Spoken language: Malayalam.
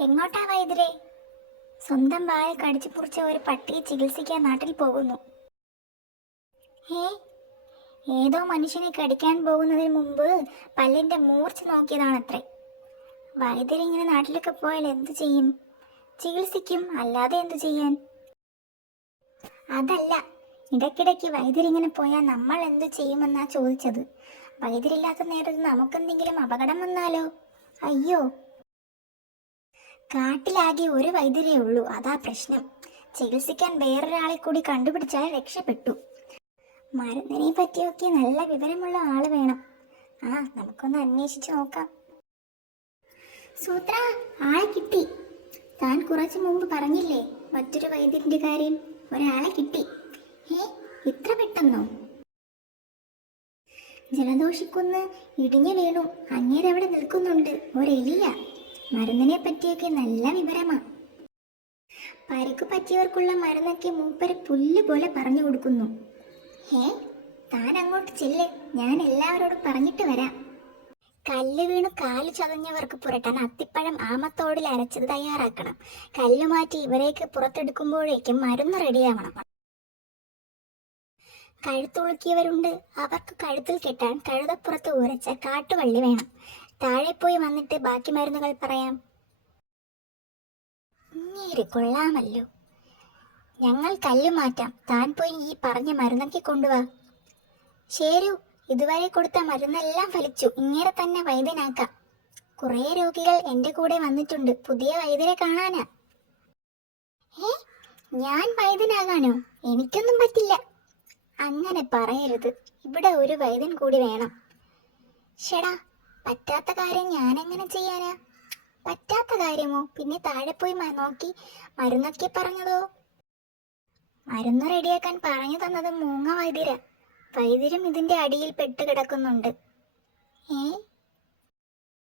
എങ്ങോട്ടാ വൈദ്യരെ? സ്വന്തം വായ കടിച്ചു പുറിച്ച ഒരു പട്ടിയെ ചികിത്സിക്കാൻ നാട്ടിൽ പോകുന്നു. ഹേ ഏതോ മനുഷ്യനെ കടിക്കാൻ പോകുന്നതിന് മുമ്പ് പല്ലിന്റെ മൂർച്ച നോക്കിയതാണത്രേ. വൈദ്യരിങ്ങനെ നാട്ടിലൊക്കെ പോയാൽ എന്തു ചെയ്യും? ചികിത്സിക്കും അല്ലാതെ എന്തു ചെയ്യാൻ? അതല്ല ഇടയ്ക്കിടയ്ക്ക് വൈദ്യരിങ്ങനെ പോയാൽ നമ്മൾ എന്തു ചെയ്യുമെന്നാ ചോദിച്ചത്. വൈദ്യരില്ലാത്ത നേരത്ത് നമുക്കെന്തെങ്കിലും അപകടം വന്നാലോ? അയ്യോ കാട്ടിലാകെ ഒരു വൈദ്യരേ ഉള്ളൂ. അതാ പ്രശ്നം. ചികിത്സിക്കാൻ വേറൊരാളെ കൂടി കണ്ടുപിടിച്ചാൽ രക്ഷപ്പെട്ടു. മരുന്നിനെ പറ്റിയൊക്കെ നല്ല വിവരമുള്ള ആൾ വേണം. ആ നമുക്കൊന്ന് അന്വേഷിച്ച് നോക്കാം. സൂത്ര ആളെ കിട്ടി. താൻ കുറച്ചു മുമ്പ് പറഞ്ഞില്ലേ മറ്റൊരു വൈദ്യന്റെ കാര്യം? ഒരാളെ കിട്ടി. ഏ ഇത്ര പെട്ടെന്നോ? ജലദോഷിക്കുന്ന് ഇടിഞ്ഞു വീണു. അങ്ങേരവിടെ നിൽക്കുന്നുണ്ട്. ഒരെലിയ. മരുന്നിനെ പറ്റിയൊക്കെ നല്ല വിവരമാ. പരിക്ക് പറ്റിയവർക്കുള്ള മരുന്നൊക്കെ മൂപ്പര് പുല്ല് പോലെ പറഞ്ഞു കൊടുക്കുന്നു. ഹേ താൻ അങ്ങോട്ട് ചെല്ല്. ഞാൻ എല്ലാവരോടും പറഞ്ഞിട്ട് വരാം. കല്ല് വീണു കാൽ ചതഞ്ഞവർക്ക് പുരട്ടാൻ അത്തിപ്പഴം ആമത്തോടിൽ അരച്ചത് തയ്യാറാക്കണം. കല്ല് മാറ്റി ഇവരേക്ക് പുറത്തെടുക്കുമ്പോഴേക്കും മരുന്ന് റെഡിയാവണം. കഴുത്തുളുക്കിയവരുണ്ട് അവർക്ക് കഴുത്തിൽ കെട്ടാൻ കഴുതപ്പുറത്ത് ഉരച്ച കാട്ടുവള്ളി വേണം. താഴെ പോയി വന്നിട്ട് ബാക്കി മരുന്നുകൾ പറയാം. ഇങ്ങേര് കൊള്ളാമല്ലോ. ഞങ്ങൾ കല്ലു മാറ്റാം. താൻ പോയി ഈ പറഞ്ഞ മരുന്നൊക്കെ കൊണ്ടുവാ. ശരു ഇതുവരെ കൊടുത്ത മരുന്നെല്ലാം ഫലിച്ചു. ഇങ്ങനെ തന്നെ വൈദ്യനാക്കാം. കുറേ രോഗികൾ എന്റെ കൂടെ വന്നിട്ടുണ്ട്. പുതിയ വൈദ്യരെ കാണാനാ. ഏ ഞാൻ വൈദ്യനാകാനോ? എനിക്കൊന്നും പറ്റില്ല. അങ്ങനെ പറയരുത്. ഇവിടെ ഒരു വൈദ്യൻ കൂടി വേണം. ഷെടാ പറ്റാത്ത കാര്യം ഞാൻ എങ്ങനെ ചെയ്യാനാ? പറ്റാത്ത കാര്യമോ? പിന്നെ താഴെ പോയി നോക്കി. മരുന്നൊക്കെ പറഞ്ഞതോ? മരുന്ന് റെഡിയാക്കാൻ പറഞ്ഞു തന്നത് മൂങ്ങ വൈദ്യര. വൈദ്യരും ഇതിന്റെ അടിയിൽ പെട്ട് കിടക്കുന്നുണ്ട്. ഏ?